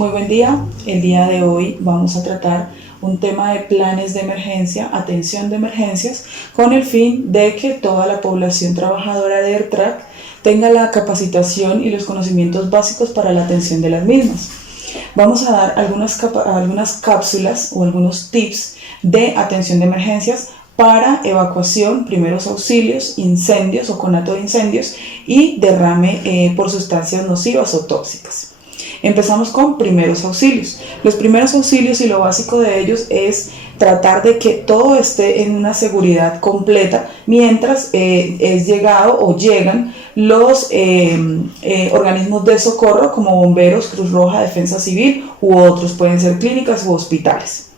Muy buen día. El día de hoy vamos a tratar un tema de planes de emergencia, atención de emergencias, con el fin de que toda la población trabajadora de ERTRAC tenga la capacitación y los conocimientos básicos para la atención de las mismas. Vamos a dar algunas cápsulas o algunos tips de atención de emergencias para evacuación, primeros auxilios, incendios o conato de incendios y derrame por sustancias nocivas o tóxicas. Empezamos con primeros auxilios. Los primeros auxilios y lo básico de ellos es tratar de que todo esté en una seguridad completa mientras es llegado o llegan los organismos de socorro como bomberos, Cruz Roja, Defensa Civil u otros, pueden ser clínicas u hospitales.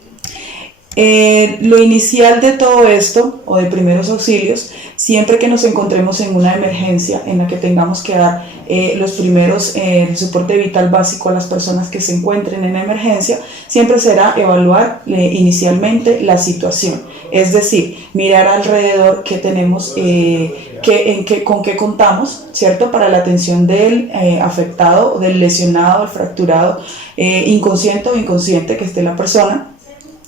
Lo inicial de todo esto o de primeros auxilios, siempre que nos encontremos en una emergencia en la que tengamos que dar los primeros el soporte vital básico a las personas que se encuentren en emergencia, siempre será evaluar inicialmente la situación, es decir, mirar alrededor qué tenemos, con qué contamos, ¿cierto? Para la atención del afectado, del lesionado, del fracturado, inconsciente o inconsciente que esté la persona.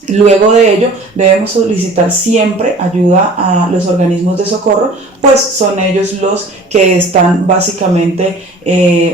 Luego de ello debemos solicitar siempre ayuda a los organismos de socorro, pues son ellos los que están básicamente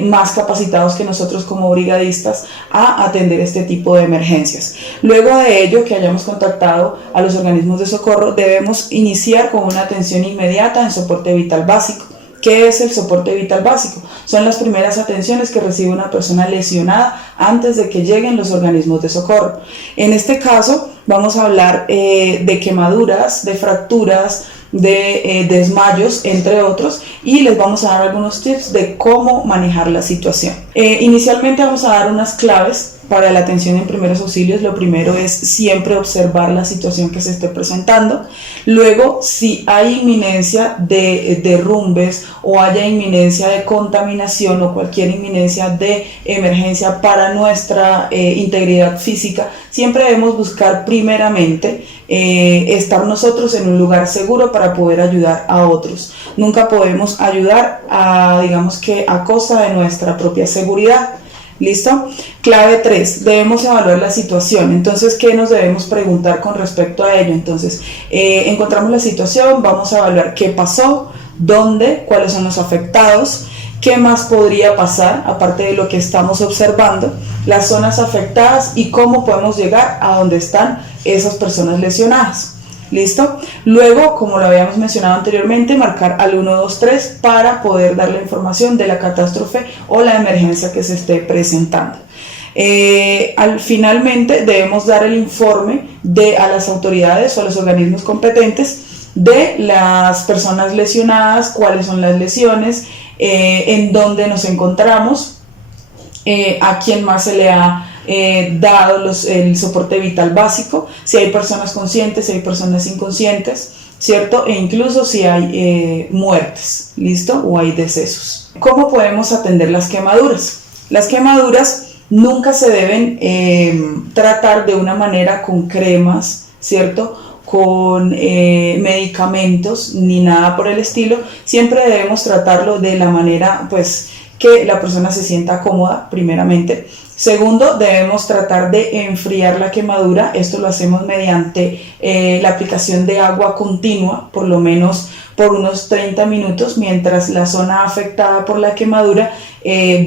más capacitados que nosotros como brigadistas a atender este tipo de emergencias. Luego de ello, que hayamos contactado a los organismos de socorro, debemos iniciar con una atención inmediata en soporte vital básico. ¿Qué es el soporte vital básico? Son las primeras atenciones que recibe una persona lesionada antes de que lleguen los organismos de socorro. En este caso vamos a hablar de quemaduras, de fracturas, de desmayos, entre otros, y les vamos a dar algunos tips de cómo manejar la situación. Inicialmente vamos a dar unas claves para la atención en primeros auxilios. Lo primero es siempre observar la situación que se esté presentando. Luego, si hay inminencia de derrumbes o haya inminencia de contaminación o cualquier inminencia de emergencia para nuestra integridad física, siempre debemos buscar primeramente estar nosotros en un lugar seguro para poder ayudar a otros. Nunca podemos ayudar a costa de nuestra propia seguridad. ¿Listo? Clave 3. Debemos evaluar la situación. Entonces, ¿qué nos debemos preguntar con respecto a ello? Entonces, encontramos la situación, vamos a evaluar qué pasó, dónde, cuáles son los afectados, qué más podría pasar, aparte de lo que estamos observando, las zonas afectadas y cómo podemos llegar a donde están esas personas lesionadas. ¿Listo? Luego, como lo habíamos mencionado anteriormente, marcar al 123 para poder dar la información de la catástrofe o la emergencia que se esté presentando. Finalmente, debemos dar el informe a las autoridades o a los organismos competentes de las personas lesionadas, cuáles son las lesiones, en dónde nos encontramos, a quién más se le ha dado el soporte vital básico, si hay personas conscientes, si hay personas inconscientes, ¿cierto? E incluso si hay muertes, ¿listo? O hay decesos. ¿Cómo podemos atender las quemaduras? Las quemaduras nunca se deben tratar de una manera con cremas, ¿cierto? Con medicamentos ni nada por el estilo. Siempre debemos tratarlo de la manera, pues, que la persona se sienta cómoda, primeramente. Segundo, debemos tratar de enfriar la quemadura. Esto lo hacemos mediante la aplicación de agua continua, por lo menos por unos 30 minutos, mientras la zona afectada por la quemadura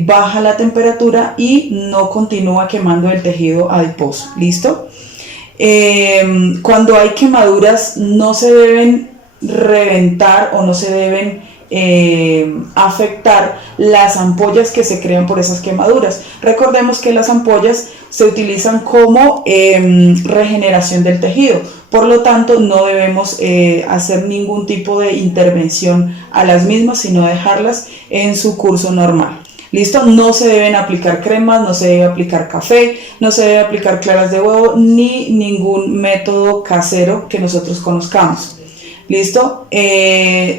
baja la temperatura y no continúa quemando el tejido adiposo. ¿Listo? Cuando hay quemaduras no se deben reventar o no se deben afectar las ampollas que se crean por esas quemaduras. Recordemos que las ampollas se utilizan como regeneración del tejido, por lo tanto no debemos hacer ningún tipo de intervención a las mismas, sino dejarlas en su curso normal. ¿Listo? No se deben aplicar cremas, no se debe aplicar café, no se debe aplicar claras de huevo, ni ningún método casero que nosotros conozcamos. ¿Listo?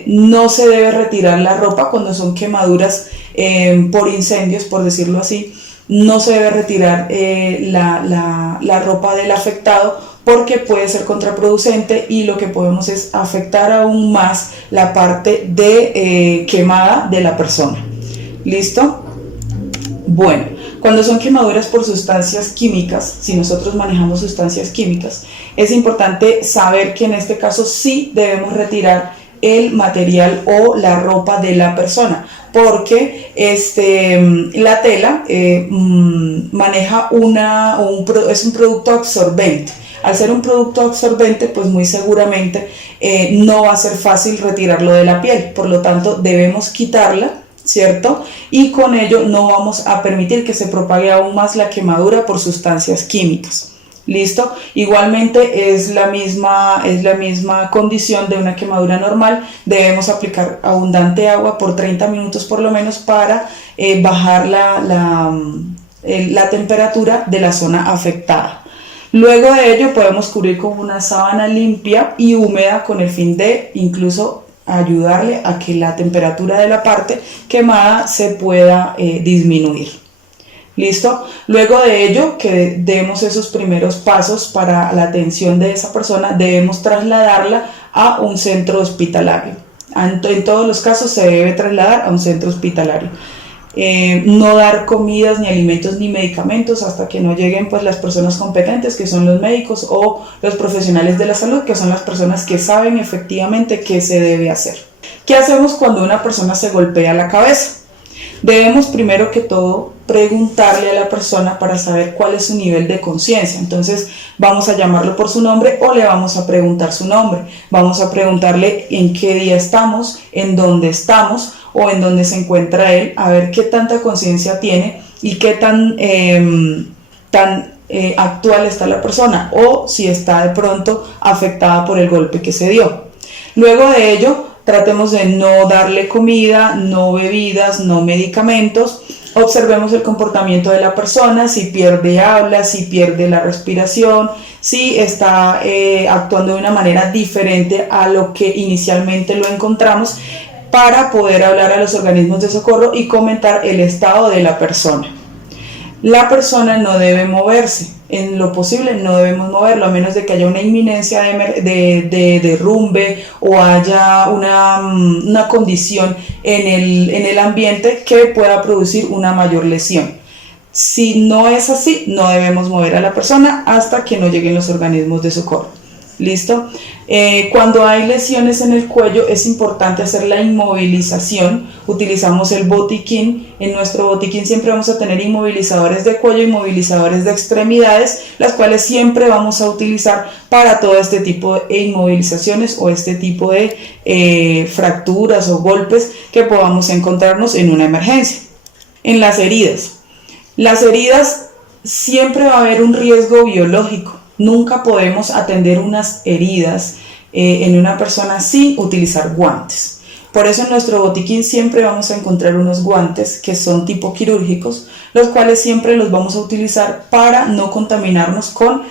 No se debe retirar la ropa cuando son quemaduras por incendios, por decirlo así. No se debe retirar la ropa del afectado porque puede ser contraproducente y lo que podemos es afectar aún más la parte de quemada de la persona. ¿Listo? Bueno, Cuando son quemaduras por sustancias químicas, si nosotros manejamos sustancias químicas, es importante saber que en este caso sí debemos retirar el material o la ropa de la persona, porque la tela maneja es un producto absorbente. Al ser un producto absorbente, pues muy seguramente no va a ser fácil retirarlo de la piel, por lo tanto debemos quitarla, ¿cierto? Y con ello no vamos a permitir que se propague aún más la quemadura por sustancias químicas. ¿Listo? Igualmente es la misma condición de una quemadura normal. Debemos aplicar abundante agua por 30 minutos por lo menos para bajar la temperatura de la zona afectada. Luego de ello podemos cubrir con una sábana limpia y húmeda con el fin de incluso ayudarle a que la temperatura de la parte quemada se pueda disminuir. ¿Listo? Luego de ello, que demos esos primeros pasos para la atención de esa persona, debemos trasladarla a un centro hospitalario. En todos los casos se debe trasladar a un centro hospitalario. No dar comidas, ni alimentos, ni medicamentos hasta que no lleguen pues las personas competentes, que son los médicos o los profesionales de la salud, que son las personas que saben efectivamente qué se debe hacer. ¿Qué hacemos cuando una persona se golpea la cabeza? Debemos primero que todo preguntarle a la persona para saber cuál es su nivel de conciencia. Entonces vamos a llamarlo por su nombre o le vamos a preguntar su nombre. Vamos a preguntarle en qué día estamos, en dónde estamos o en dónde se encuentra él, a ver qué tanta conciencia tiene y qué tan actual está la persona o si está de pronto afectada por el golpe que se dio. Luego de ello, tratemos de no darle comida, no bebidas, no medicamentos. Observemos el comportamiento de la persona, si pierde habla, si pierde la respiración, si está actuando de una manera diferente a lo que inicialmente lo encontramos, para poder hablar a los organismos de socorro y comentar el estado de la persona. La persona no debe moverse, en lo posible no debemos moverlo, a menos de que haya una inminencia de derrumbe o haya una condición en el ambiente que pueda producir una mayor lesión. Si no es así, no debemos mover a la persona hasta que no lleguen los organismos de socorro. ¿Listo? Cuando hay lesiones en el cuello es importante hacer la inmovilización. Utilizamos el botiquín. En nuestro botiquín siempre vamos a tener inmovilizadores de cuello, inmovilizadores de extremidades, las cuales siempre vamos a utilizar para todo este tipo de inmovilizaciones o este tipo de fracturas o golpes que podamos encontrarnos en una emergencia. En las heridas siempre va a haber un riesgo biológico. Nunca podemos atender unas heridas en una persona sin utilizar guantes. Por eso en nuestro botiquín siempre vamos a encontrar unos guantes que son tipo quirúrgicos, los cuales siempre los vamos a utilizar para no contaminarnos con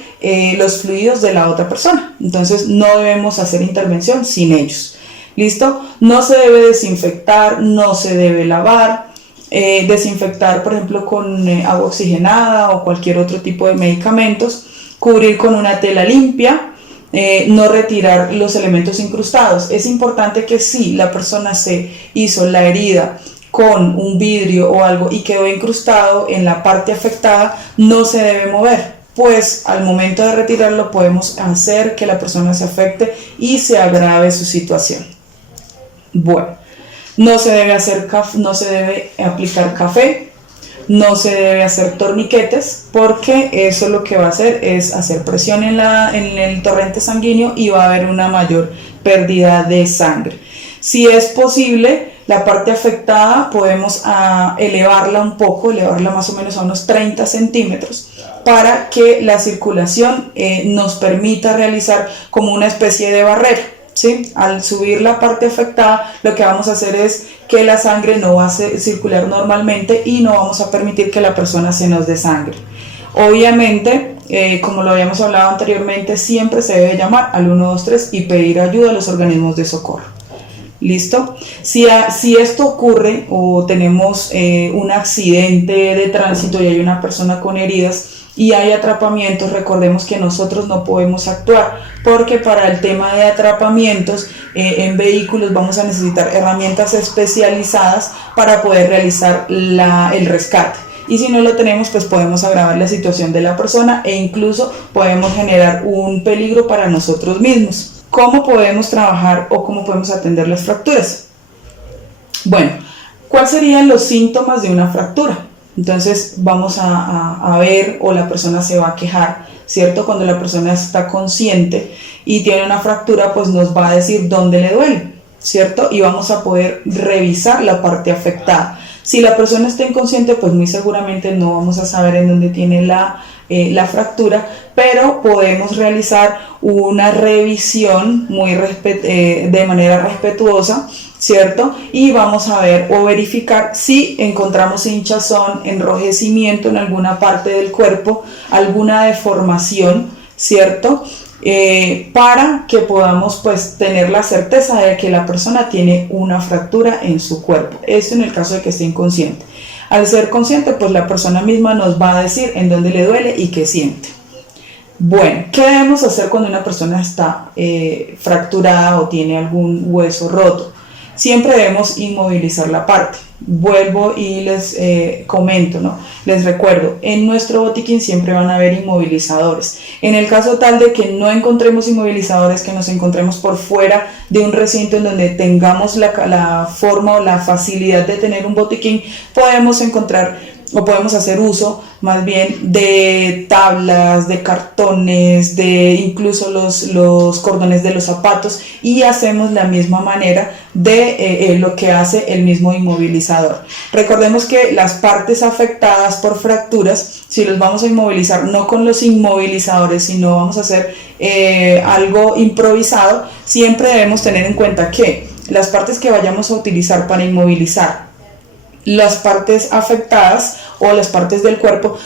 los fluidos de la otra persona. Entonces no debemos hacer intervención sin ellos. ¿Listo? No se debe desinfectar, no se debe lavar. Desinfectar, por ejemplo, con agua oxigenada o cualquier otro tipo de medicamentos. Cubrir con una tela limpia, no retirar los elementos incrustados. Es importante que si la persona se hizo la herida con un vidrio o algo y quedó incrustado en la parte afectada, no se debe mover, pues al momento de retirarlo podemos hacer que la persona se afecte y se agrave su situación. Bueno, no se debe aplicar café. No se debe hacer torniquetes, porque eso lo que va a hacer es hacer presión en el torrente sanguíneo y va a haber una mayor pérdida de sangre. Si es posible, la parte afectada podemos elevarla un poco, elevarla más o menos a unos 30 centímetros para que la circulación nos permita realizar como una especie de barrera. ¿Sí? Al subir la parte afectada, lo que vamos a hacer es que la sangre no va a circular normalmente y no vamos a permitir que la persona se nos desangre. Obviamente, como lo habíamos hablado anteriormente, siempre se debe llamar al 123 y pedir ayuda a los organismos de socorro. ¿Listo? Si esto ocurre o tenemos un accidente de tránsito y hay una persona con heridas y hay atrapamientos, recordemos que nosotros no podemos actuar, porque para el tema de atrapamientos en vehículos vamos a necesitar herramientas especializadas para poder realizar el rescate. y si no lo tenemos pues podemos agravar la situación de la persona e incluso podemos generar un peligro para nosotros mismos. ¿Cómo podemos trabajar o cómo podemos atender las fracturas? Bueno, ¿cuáles serían los síntomas de una fractura? Entonces vamos a ver, o la persona se va a quejar, ¿cierto? Cuando la persona está consciente y tiene una fractura, pues nos va a decir dónde le duele, ¿cierto? Y vamos a poder revisar la parte afectada. Si la persona está inconsciente, pues muy seguramente no vamos a saber en dónde tiene la fractura, pero podemos realizar una revisión de manera respetuosa, ¿cierto? Y vamos a ver o verificar si encontramos hinchazón, enrojecimiento en alguna parte del cuerpo, alguna deformación, ¿cierto? Para que podamos pues tener la certeza de que la persona tiene una fractura en su cuerpo. Esto en el caso de que esté inconsciente. Al ser consciente, pues la persona misma nos va a decir en dónde le duele y qué siente. Bueno, ¿qué debemos hacer cuando una persona está fracturada o tiene algún hueso roto? Siempre debemos inmovilizar la parte. Vuelvo y les comento, ¿no? Les recuerdo, en nuestro botiquín siempre van a haber inmovilizadores. En el caso tal de que no encontremos inmovilizadores, que nos encontremos por fuera de un recinto en donde tengamos la forma o la facilidad de tener un botiquín, podemos encontrar o podemos hacer uso más bien de tablas, de cartones, de incluso los cordones de los zapatos, y hacemos la misma manera de lo que hace el mismo inmovilizador. Recordemos que las partes afectadas por fracturas, si los vamos a inmovilizar no con los inmovilizadores, sino vamos a hacer algo improvisado, siempre debemos tener en cuenta que las partes que vayamos a utilizar para inmovilizar las partes afectadas o las partes del cuerpo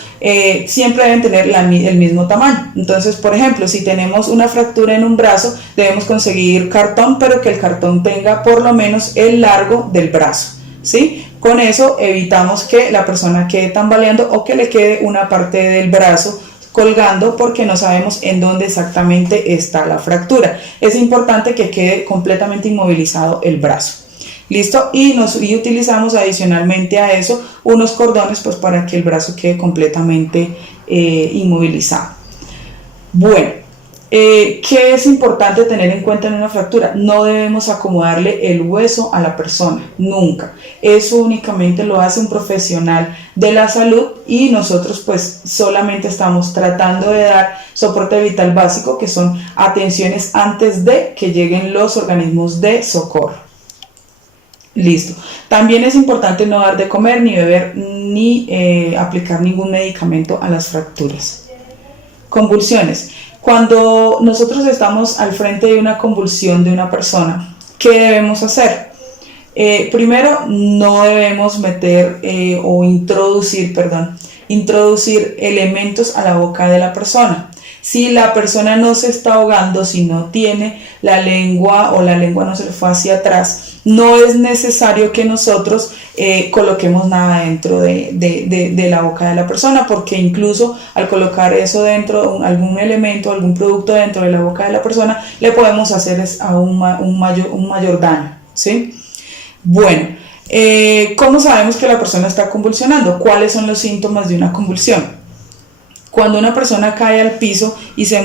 siempre deben tener el mismo tamaño. Entonces, por ejemplo, si tenemos una fractura en un brazo, debemos conseguir cartón, pero que el cartón tenga por lo menos el largo del brazo, ¿sí? Con eso evitamos que la persona quede tambaleando o que le quede una parte del brazo colgando porque no sabemos en dónde exactamente está la fractura. Es importante que quede completamente inmovilizado el brazo. ¿Listo? Y utilizamos adicionalmente a eso unos cordones pues para que el brazo quede completamente inmovilizado. Bueno, ¿qué es importante tener en cuenta en una fractura? No debemos acomodarle el hueso a la persona, nunca. Eso únicamente lo hace un profesional de la salud y nosotros pues solamente estamos tratando de dar soporte vital básico, que son atenciones antes de que lleguen los organismos de socorro. Listo. También es importante no dar de comer, ni beber, ni aplicar ningún medicamento a las fracturas. Convulsiones. Cuando nosotros estamos al frente de una convulsión de una persona, ¿qué debemos hacer? Primero, no debemos introducir elementos a la boca de la persona. Si la persona no se está ahogando, si no tiene la lengua o la lengua no se le fue hacia atrás, no es necesario que nosotros coloquemos nada dentro de la boca de la persona, porque incluso al colocar eso dentro, algún elemento, algún producto dentro de la boca de la persona, le podemos hacer un mayor daño, ¿sí? Bueno, ¿cómo sabemos que la persona está convulsionando? ¿Cuáles son los síntomas de una convulsión? Cuando una persona cae al piso y se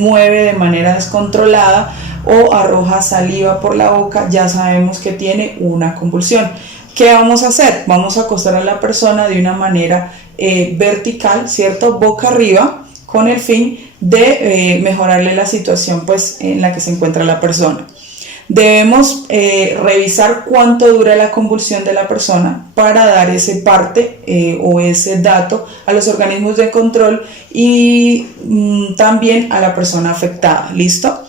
mueve de manera descontrolada o arroja saliva por la boca, ya sabemos que tiene una convulsión. ¿Qué vamos a hacer? Vamos a acostar a la persona de una manera vertical, ¿cierto? Boca arriba, con el fin de mejorarle la situación pues, en la que se encuentra la persona. Debemos revisar cuánto dura la convulsión de la persona para dar ese parte o ese dato a los organismos de control y también a la persona afectada. ¿Listo?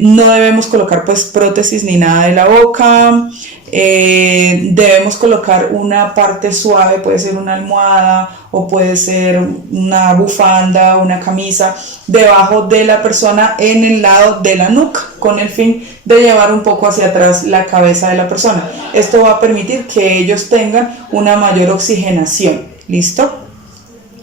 No debemos colocar pues prótesis ni nada de la boca. Debemos colocar una parte suave, puede ser una almohada o puede ser una bufanda, una camisa debajo de la persona en el lado de la nuca, con el fin de llevar un poco hacia atrás la cabeza de la persona. Esto va a permitir que ellos tengan una mayor oxigenación. ¿Listo?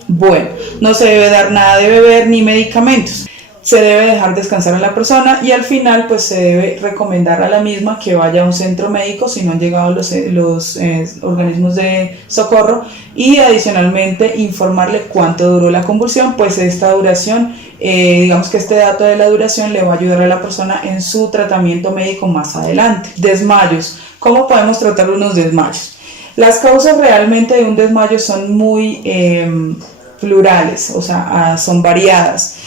Bueno, no se debe dar nada de beber ni medicamentos. se debe dejar descansar a la persona y al final pues se debe recomendar a la misma que vaya a un centro médico si no han llegado los organismos de socorro, y adicionalmente informarle cuánto duró la convulsión, pues esta duración, digamos que este dato de la duración le va a ayudar a la persona en su tratamiento médico más adelante. Desmayos. ¿Cómo podemos tratar unos desmayos? Las causas realmente de un desmayo son muy plurales, o sea, son variadas.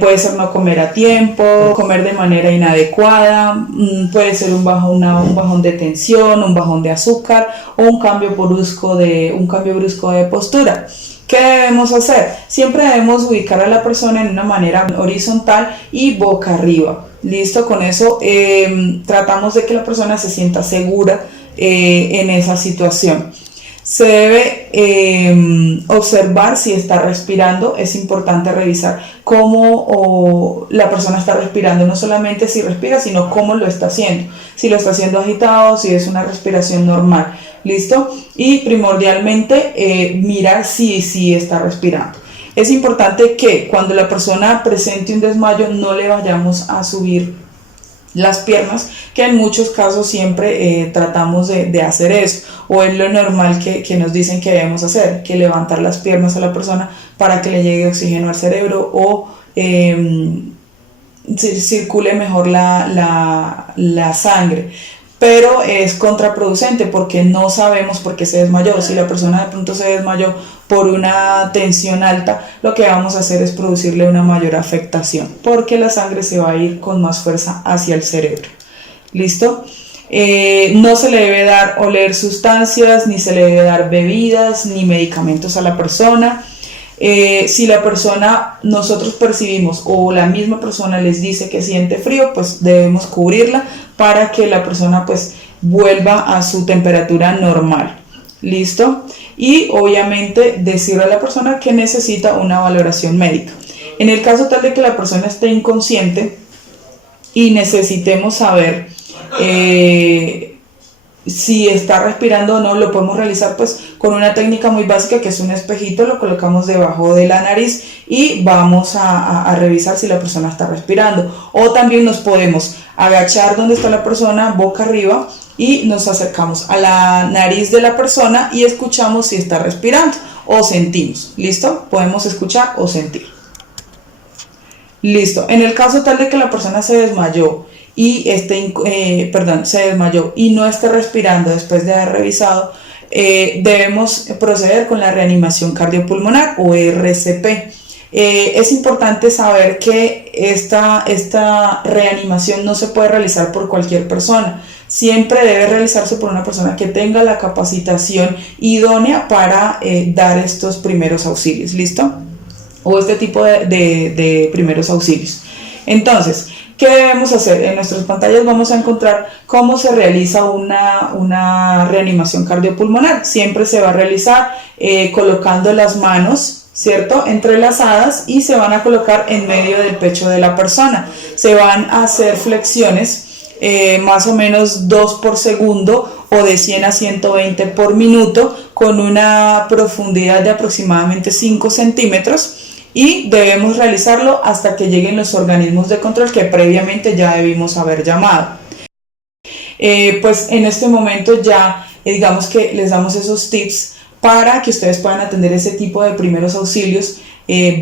Puede ser no comer a tiempo, comer de manera inadecuada, puede ser un bajón de tensión, un bajón de azúcar o un cambio brusco de postura. ¿Qué debemos hacer? Siempre debemos ubicar a la persona en una manera horizontal y boca arriba. ¿Listo? Con eso tratamos de que la persona se sienta segura en esa situación. Se debe observar si está respirando. Es importante revisar cómo la persona está respirando, no solamente si respira, sino cómo lo está haciendo. Si lo está haciendo agitado, si es una respiración normal. ¿Listo? Y primordialmente mirar si está respirando. Es importante que cuando la persona presente un desmayo no le vayamos a subir las piernas, que en muchos casos siempre tratamos de hacer eso, o es lo normal que nos dicen que debemos hacer, que levantar las piernas a la persona para que le llegue oxígeno al cerebro o circule mejor la sangre. Pero es contraproducente porque no sabemos por qué se desmayó. Si la persona de pronto se desmayó por una tensión alta, lo que vamos a hacer es producirle una mayor afectación, porque la sangre se va a ir con más fuerza hacia el cerebro. ¿Listo? No se le debe dar o leer sustancias, ni se le debe dar bebidas, ni medicamentos a la persona. Si la persona, nosotros percibimos o la misma persona les dice que siente frío, pues debemos cubrirla para que la persona pues vuelva a su temperatura normal. ¿Listo? Y obviamente decirle a la persona que necesita una valoración médica. En el caso tal de que la persona esté inconsciente y necesitemos saber si está respirando o no, lo podemos realizar pues con una técnica muy básica, que es un espejito, lo colocamos debajo de la nariz y vamos a revisar si la persona está respirando. O también nos podemos agachar donde está la persona, boca arriba, y nos acercamos a la nariz de la persona y escuchamos si está respirando o sentimos. ¿Listo? Podemos escuchar o sentir. Listo. En el caso tal de que la persona se desmayó y se desmayó y no esté respirando después de haber revisado, debemos proceder con la reanimación cardiopulmonar o RCP. Es importante saber que esta reanimación no se puede realizar por cualquier persona. Siempre debe realizarse por una persona que tenga la capacitación idónea para dar estos primeros auxilios. ¿Listo? O este tipo de primeros auxilios. Entonces, ¿qué debemos hacer? En nuestras pantallas vamos a encontrar cómo se realiza una reanimación cardiopulmonar. Siempre se va a realizar colocando las manos, ¿cierto?, entrelazadas, y se van a colocar en medio del pecho de la persona. Se van a hacer flexiones más o menos 2 por segundo o de 100 a 120 por minuto con una profundidad de aproximadamente 5 centímetros. Y debemos realizarlo hasta que lleguen los organismos de control que previamente ya debimos haber llamado. Pues en este momento ya digamos que les damos esos tips para que ustedes puedan atender ese tipo de primeros auxilios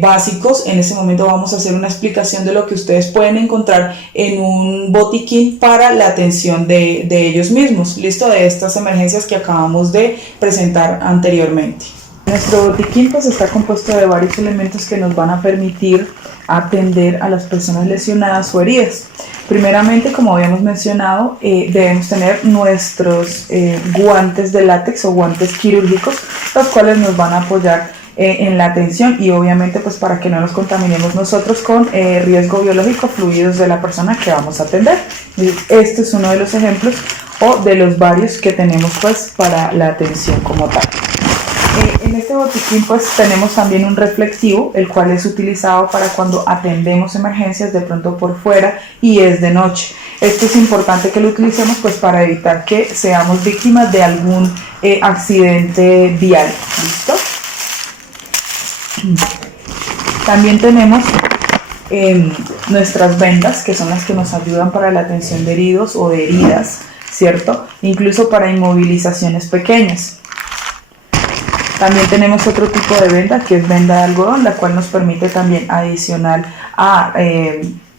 básicos. En este momento vamos a hacer una explicación de lo que ustedes pueden encontrar en un botiquín para la atención de ellos mismos. ¿Listo? De estas emergencias que acabamos de presentar anteriormente. Nuestro botiquín pues está compuesto de varios elementos que nos van a permitir atender a las personas lesionadas o heridas. Primeramente, como habíamos mencionado, debemos tener nuestros guantes de látex o guantes quirúrgicos, los cuales nos van a apoyar en la atención y obviamente pues para que no nos contaminemos nosotros con riesgo biológico, fluidos de la persona que vamos a atender. Este es uno de los ejemplos o de los varios que tenemos pues para la atención como tal. En este botiquín pues tenemos también un reflexivo, el cual es utilizado para cuando atendemos emergencias de pronto por fuera y es de noche. Esto es importante que lo utilicemos pues para evitar que seamos víctimas de algún accidente vial. ¿Listo? También tenemos nuestras vendas, que son las que nos ayudan para la atención de heridos o de heridas, ¿cierto? Incluso para inmovilizaciones pequeñas. También tenemos otro tipo de venda, que es venda de algodón, la cual nos permite también, adicional a,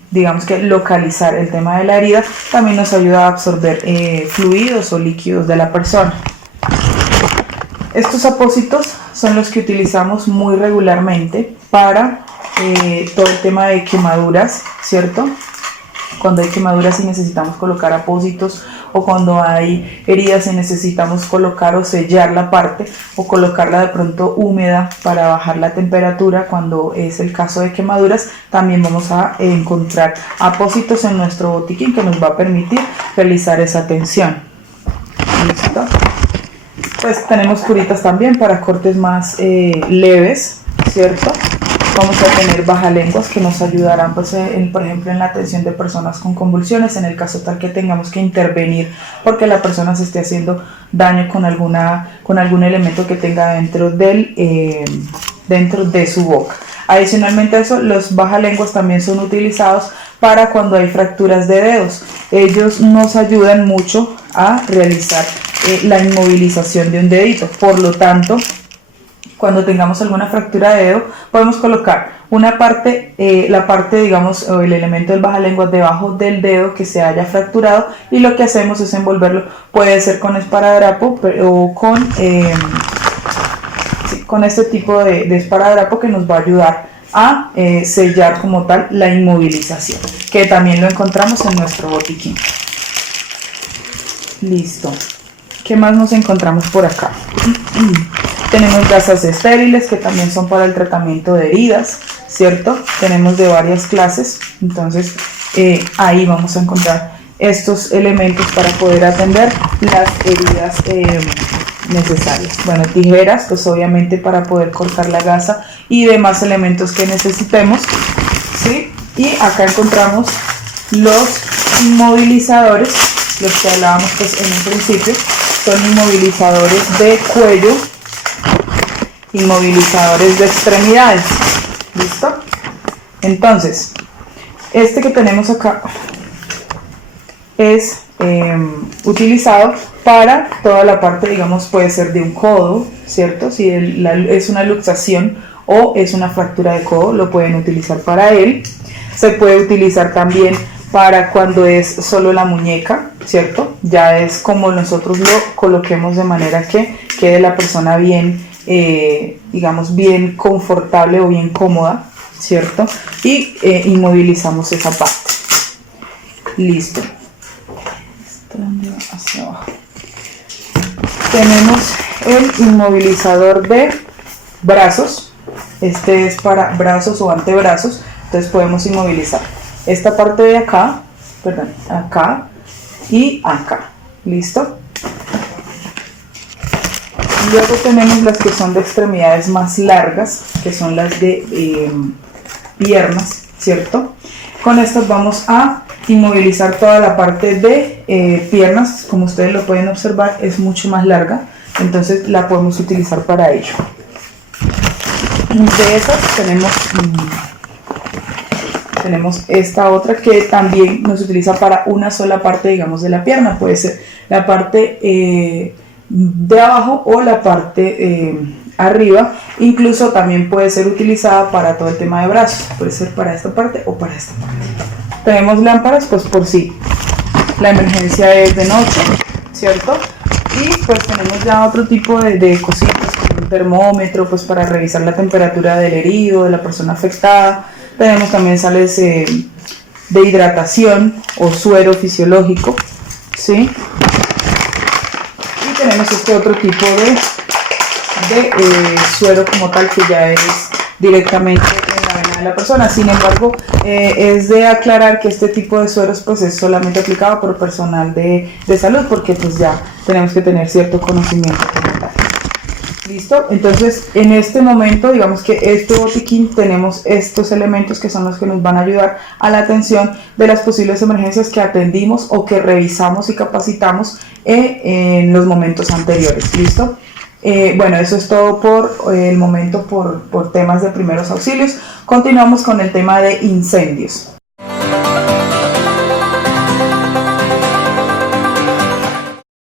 digamos que localizar el tema de la herida, también nos ayuda a absorber fluidos o líquidos de la persona. Estos apósitos son los que utilizamos muy regularmente para todo el tema de quemaduras, ¿cierto? Cuando hay quemaduras y necesitamos colocar apósitos, o cuando hay heridas y necesitamos colocar o sellar la parte, o colocarla de pronto húmeda para bajar la temperatura cuando es el caso de quemaduras, también vamos a encontrar apósitos en nuestro botiquín que nos va a permitir realizar esa tensión. ¿Listo? Pues tenemos curitas también para cortes más leves, ¿cierto? Vamos a tener bajalenguas que nos ayudarán, pues, por ejemplo, en la atención de personas con convulsiones, en el caso tal que tengamos que intervenir porque la persona se esté haciendo daño con algún elemento que tenga dentro de su boca. Adicionalmente a eso, los bajalenguas también son utilizados para cuando hay fracturas de dedos. Ellos nos ayudan mucho a realizar la inmovilización de un dedito. Por lo tanto, cuando tengamos alguna fractura de dedo, podemos colocar una parte, la parte, digamos, o el elemento del bajalenguas debajo del dedo que se haya fracturado, y lo que hacemos es envolverlo, puede ser con esparadrapo o con este tipo de esparadrapo, que nos va a ayudar a sellar como tal la inmovilización, que también lo encontramos en nuestro botiquín. Listo. ¿Qué más nos encontramos por acá? Tenemos gasas estériles, que también son para el tratamiento de heridas, ¿cierto? Tenemos de varias clases, entonces ahí vamos a encontrar estos elementos para poder atender las heridas necesarias. Bueno, tijeras, pues obviamente para poder cortar la gasa y demás elementos que necesitemos, ¿sí? Y acá encontramos los inmovilizadores, los que hablábamos pues en un principio. Son inmovilizadores de cuello, inmovilizadores de extremidades. ¿Listo? Entonces, este que tenemos acá es utilizado para toda la parte, digamos, puede ser de un codo, ¿cierto? Si es una luxación o es una fractura de codo, lo pueden utilizar para él. Se puede utilizar también para cuando es solo la muñeca, ¿cierto? Ya es como nosotros lo coloquemos de manera que quede la persona bien, digamos, bien confortable o bien cómoda, ¿cierto? Y inmovilizamos esa parte. Listo. Hacia abajo. Tenemos el inmovilizador de brazos. Este es para brazos o antebrazos, entonces podemos inmovilizar esta parte de acá, perdón, acá y acá. ¿Listo? Luego tenemos las que son de extremidades más largas, que son las de piernas, ¿cierto? Con estas vamos a inmovilizar toda la parte de piernas. Como ustedes lo pueden observar, es mucho más larga, entonces la podemos utilizar para ello. De esas tenemos esta otra que también nos utiliza para una sola parte, digamos, de la pierna. Puede ser la parte de abajo o la parte arriba. Incluso también puede ser utilizada para todo el tema de brazos. Puede ser para esta parte o para esta parte. Tenemos lámparas, pues por si la emergencia es de noche, ¿cierto? Y pues tenemos ya otro tipo de cositas, como un termómetro, pues para revisar la temperatura del herido, de la persona afectada. Tenemos también sales de hidratación o suero fisiológico, ¿sí? Y tenemos este otro tipo de suero como tal, que ya es directamente en la vena de la persona. Sin embargo, es de aclarar que este tipo de sueros pues es solamente aplicado por personal de salud, porque pues ya tenemos que tener cierto conocimiento como tal. ¿Listo? Entonces, en este momento, digamos que este botiquín tenemos estos elementos que son los que nos van a ayudar a la atención de las posibles emergencias que atendimos o que revisamos y capacitamos en los momentos anteriores. ¿Listo? Bueno, eso es todo por el momento por temas de primeros auxilios. Continuamos con el tema de incendios.